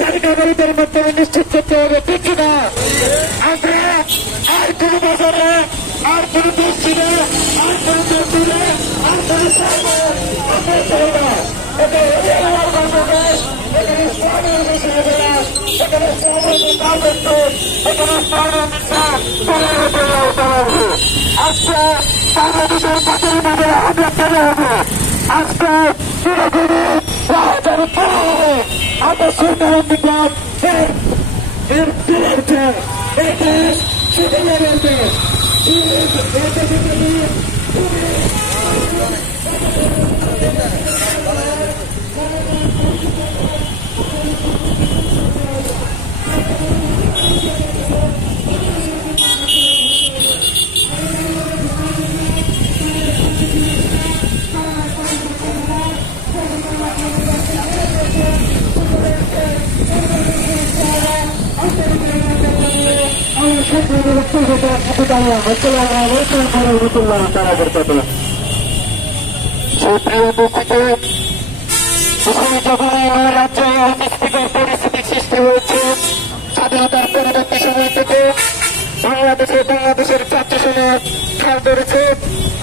চারিকাগরিদের মাধ্যমে নিশ্চিত করতে হবে, ঠিক কিনা? আমরা আর কোন বাজারে, আর কোন দুশ্চিনে, আর কোন দুর্দিনে, আর কোন আমরা চাই না। এখানে আমার বাংলাদেশ, এখানে স্বাধীন বাংলাদেশ, এখানে স্বাধীন বাংলাদেশ, এখানে স্বাধীন আজকে বাংলাদেশের পাশের মধ্যে হামলা চলে হবে। আজকে পুরোপুরি রাজধানী করা হবে। আমরা সুন্দর বিপ্লব এর বিরুদ্ধে এই দেশ সুন্দরের দেশ। পরিস্থিতি সৃষ্টি হয়েছে স্বাধীনতার পরবর্তী সময় থেকে বাংলাদেশের ছাত্র সমাজ খেয়াল ধরেছে।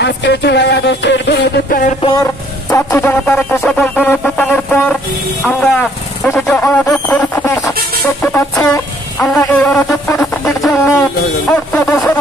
আজকে জুলাই আগস্টের গণঅভ্যুত্থানের পর ছাত্র জনতার সকল গণঅভ্যুত্থানের পর আমরা অরাজক